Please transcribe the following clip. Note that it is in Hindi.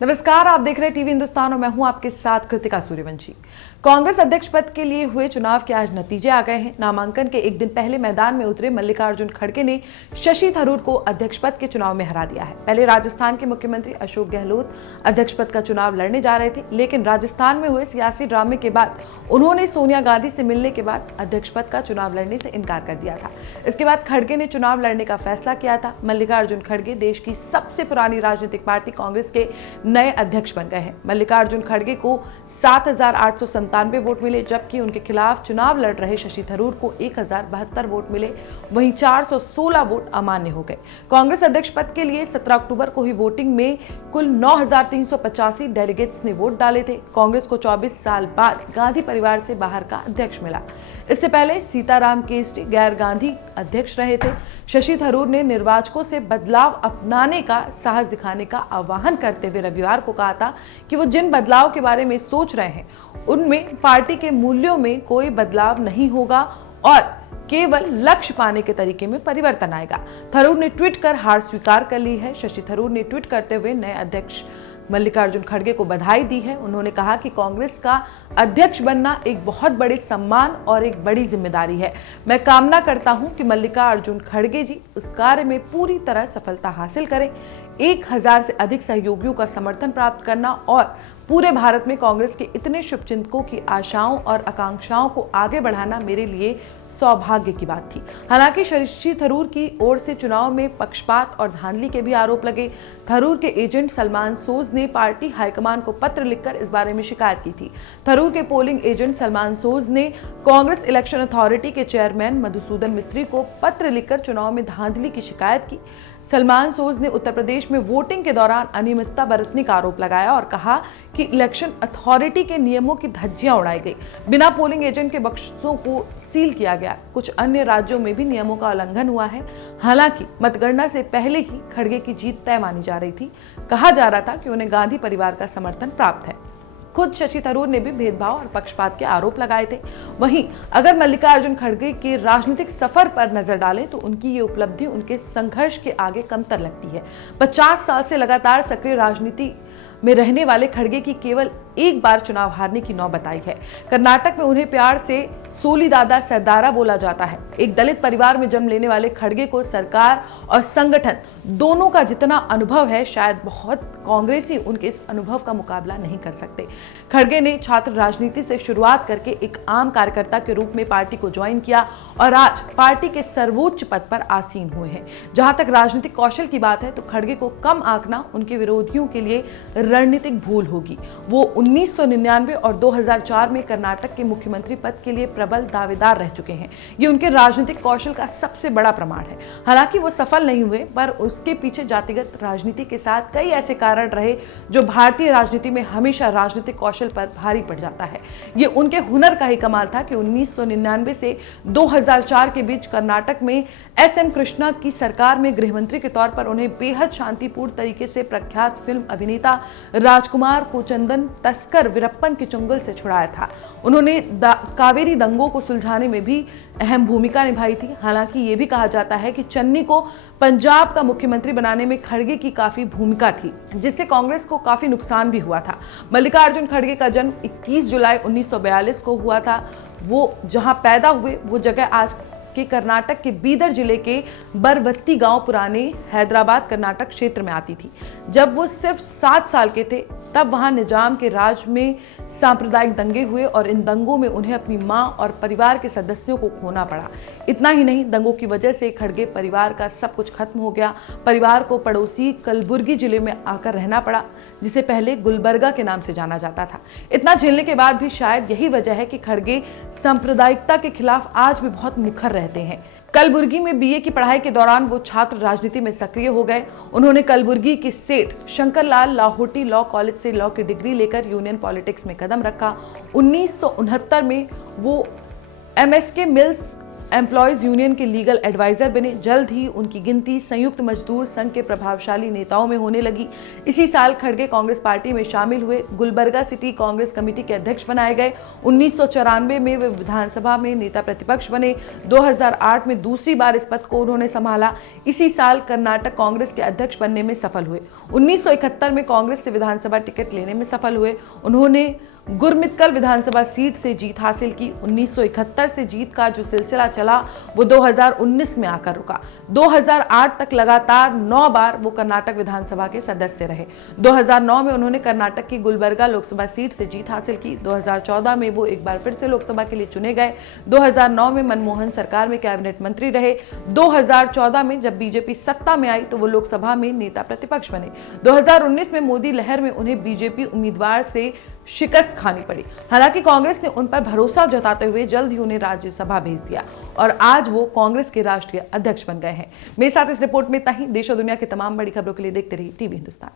नमस्कार, आप देख रहे हैं टीवी हिंदुस्तान और मैं हूं आपके साथ कृतिका सूर्यवंशी। कांग्रेस अध्यक्ष पद के लिए हुए चुनाव के आज नतीजे आ गए हैं। नामांकन के एक दिन पहले मैदान में उतरे मल्लिकार्जुन खड़गे ने शशि थरूर को अध्यक्ष पद के चुनाव में हरा दिया है। पहले राजस्थान के मुख्यमंत्री अशोक गहलोत अध्यक्ष पद का चुनाव लड़ने जा रहे थे, लेकिन राजस्थान में हुए सियासी ड्रामे के बाद उन्होंने सोनिया गांधी से मिलने के बाद अध्यक्ष पद का चुनाव लड़ने से इनकार कर दिया था। इसके बाद खड़गे ने चुनाव लड़ने का फैसला किया था। मल्लिकार्जुन खड़गे देश की सबसे पुरानी राजनीतिक पार्टी कांग्रेस के नए अध्यक्ष बन गए हैं। मल्लिकार्जुन खड़गे को 7,897 वोट मिले, जबकि उनके खिलाफ चुनाव लड़ रहे शशि थरूर को 1,072 वोट मिले। वहीं 416 वोट अमान्य हो गए। कांग्रेस अध्यक्ष पद के लिए 17 अक्टूबर को हुई वोटिंग में कुल 9,385 डेलीगेट्स ने वोट डाले थे। कांग्रेस को 24 साल बाद गांधी परिवार से बाहर का अध्यक्ष मिला। इससे पहले सीताराम केसरी गैर गांधी अध्यक्ष रहे थे। शशि थरूर ने निर्वाचकों से बदलाव अपनाने का साहस दिखाने का आह्वान करते हुए रविवार को कहा था कि वो जिन बदलाव के बारे में सोच रहे हैं उनमें पार्टी के मूल्यों में कोई बदलाव नहीं होगा और केवल लक्ष्य पाने के तरीके में परिवर्तन आएगा। थरूर ने ट्वीट कर हार स्वीकार कर ली है। शशि थरूर ने ट्वीट करते हुए नए अध्यक्ष मल्लिकार्जुन खड़गे को बधाई दी है। उन्होंने कहा कि कांग्रेस का अध्यक्ष बनना एक बहुत बड़े सम्मान और एक बड़ी जिम्मेदारी है। मैं कामना करता हूं कि मल्लिकार्जुन खड़गे जी उस कार्य में पूरी तरह सफलता हासिल करें। 1,000 से अधिक सहयोगियों का समर्थन प्राप्त करना और पूरे भारत में कांग्रेस के इतने शुभचिंतकों की आशाओं और आकांक्षाओं को आगे बढ़ाना मेरे लिए सौभाग्य की बात थी। हालांकि शशि थरूर की ओर से चुनाव में पक्षपात और धांधली के भी आरोप लगे। थरूर के एजेंट सलमान सोज ने पार्टी हाईकमान को पत्र लिखकर इस बारे में शिकायत की थी। थरूर के पोलिंग एजेंट सलमान सोज ने कांग्रेस इलेक्शन अथॉरिटी के चेयरमैन मधुसूदन मिस्त्री को पत्र लिखकर चुनाव में धांधली की शिकायत की। सलमान सोज ने उत्तर प्रदेश में वोटिंग के दौरान अनियमितता बरतने का आरोप लगाया और कहा कि इलेक्शन अथॉरिटी के नियमों की धज्जियां उड़ाई गई। बिना पोलिंग एजेंट के बक्सों को सील किया गया। कुछ अन्य राज्यों में भी नियमों का उल्लंघन हुआ है। हालांकि मतगणना से पहले ही खड़गे की जीत तय मानी जा रही थी। कहा जा रहा था कि उन्हें गांधी परिवार का समर्थन प्राप्त है। खुद शशि थरूर ने भी भेदभाव और पक्षपात के आरोप लगाए थे। वहीं अगर मल्लिकार्जुन खड़गे के राजनीतिक सफर पर नजर डालें तो उनकी ये उपलब्धि उनके संघर्ष के आगे कमतर लगती है। 50 साल से लगातार सक्रिय राजनीति में रहने वाले खड़गे की केवल एक बार चुनाव हारने की नौबत आई है। कर्नाटक में उन्हें प्यार से सोली दादा सरदारा बोला जाता है। एक दलित परिवार में जन्म लेने वाले खड़गे को सरकार और संगठन दोनों का जितना अनुभव है, शायद बहुत कांग्रेसी उनके इस अनुभव का मुकाबला नहीं कर सकते। खड़गे ने छात्र राजनीति से शुरुआत करके एक आम कार्यकर्ता के रूप में पार्टी को ज्वाइन किया और आज पार्टी के सर्वोच्च पद पर आसीन हुए हैं। जहां तक राजनीतिक कौशल की बात है तो खड़गे को कम आंकना उनके विरोधियों के लिए रणनीतिक भूल होगी। वो 1999 और 2004 में कर्नाटक के मुख्यमंत्री पद के लिए प्रबल दावेदार रह चुके हैं। ये उनके राजनीतिक कौशल का सबसे बड़ा प्रमाण है। हालांकि वो सफल नहीं हुए, पर उसके पीछे जातिगत राजनीति के साथ कई ऐसे कारण रहे जो भारतीय राजनीति में हमेशा राजनीतिक कौशल पर भारी पड़ जाता है। ये उनके हुनर का ही कमाल था कि 1999 से 2004 के बीच कर्नाटक में SM कृष्णा की सरकार में गृहमंत्री के तौर पर उन्हें बेहद शांतिपूर्ण तरीके से प्रख्यात फिल्म अभिनेता राजकुमार कोचंदन तस्कर वीरप्पन के चंगुल से छुड़ाया था। उन्होंने कावेरी दंगों को सुलझाने में भी अहम भूमिका निभाई थी। हालांकि ये भी कहा जाता है कि चन्नी को पंजाब का मुख्यमंत्री बनाने में खड़गे की काफी भूमिका थी, जिससे कांग्रेस को काफी नुकसान भी हुआ था। मल्लिकार्जुन खड़गे का जन्म 21 जुलाई 1942 को हुआ था। वो जहां पैदा हुए वो जगह आज के कर्नाटक के बीदर जिले के बरबत्ती गांव पुराने हैदराबाद कर्नाटक क्षेत्र में आती थी। जब वो सिर्फ 7 साल के थे तब वहां निजाम के राज में सांप्रदायिक दंगे हुए और इन दंगों में उन्हें अपनी मां और परिवार के सदस्यों को खोना पड़ा। इतना ही नहीं, दंगों की वजह से खड़गे परिवार का सब कुछ खत्म हो गया। परिवार को पड़ोसी कलबुर्गी जिले में आकर रहना पड़ा, जिसे पहले गुलबर्गा के नाम से जाना जाता था। इतना झेलने के बाद भी शायद यही वजह है कि खड़गे सांप्रदायिकता के खिलाफ आज भी बहुत मुखर रहते हैं। कलबुर्गी में BA की पढ़ाई के दौरान वो छात्र राजनीति में सक्रिय हो गए। उन्होंने कलबुर्गी के सेठ शंकरलाल लाहोटी लॉ कॉलेज से लॉ की डिग्री लेकर यूनियन पॉलिटिक्स में कदम रखा। 1969 में वो MSK मिल्स एम्प्लॉयज यूनियन के लीगल एडवाइजर बने। जल्द ही उनकी गिनती संयुक्त मजदूर संघ के प्रभावशाली नेताओं में होने लगी। इसी साल खड़गे कांग्रेस पार्टी में शामिल हुए। गुलबर्गा सिटी कांग्रेस कमेटी के अध्यक्ष बनाए गए। 1994 में वे विधानसभा में नेता प्रतिपक्ष बने। 2008 में दूसरी बार इस पद को उन्होंने संभाला। इसी साल कर्नाटक कांग्रेस के अध्यक्ष बनने में सफल हुए। 1971 में कांग्रेस से विधानसभा टिकट लेने में सफल हुए। उन्होंने गुरमितकल विधानसभा सीट से जीत हासिल की। 1971 से जीत का जो सिलसिला चला वो 2019 में आकर रुका। 2008 तक लगातार 9 बार वो कर्नाटक विधानसभा के सदस्य रहे। 2009 में उन्होंने कर्नाटक की गुलबर्गा लोकसभा सीट से जीत हासिल की। 2014 में वो एक बार फिर से लोकसभा के लिए चुने गए। 2009 में मनमोहन सरकार में कैबिनेट मंत्री रहे। 2014 में जब बीजेपी सत्ता में आई तो वो लोकसभा में नेता प्रतिपक्ष बने। 2019 में मोदी लहर में उन्हें बीजेपी उम्मीदवार से शिकस्त खानी पड़ी। हालांकि कांग्रेस ने उन पर भरोसा जताते हुए जल्द ही उन्हें राज्यसभा भेज दिया और आज वो कांग्रेस के राष्ट्रीय अध्यक्ष बन गए हैं। मेरे साथ इस रिपोर्ट में इतना ही। देश और दुनिया की तमाम बड़ी खबरों के लिए देखते रहिए टीवी हिंदुस्तान।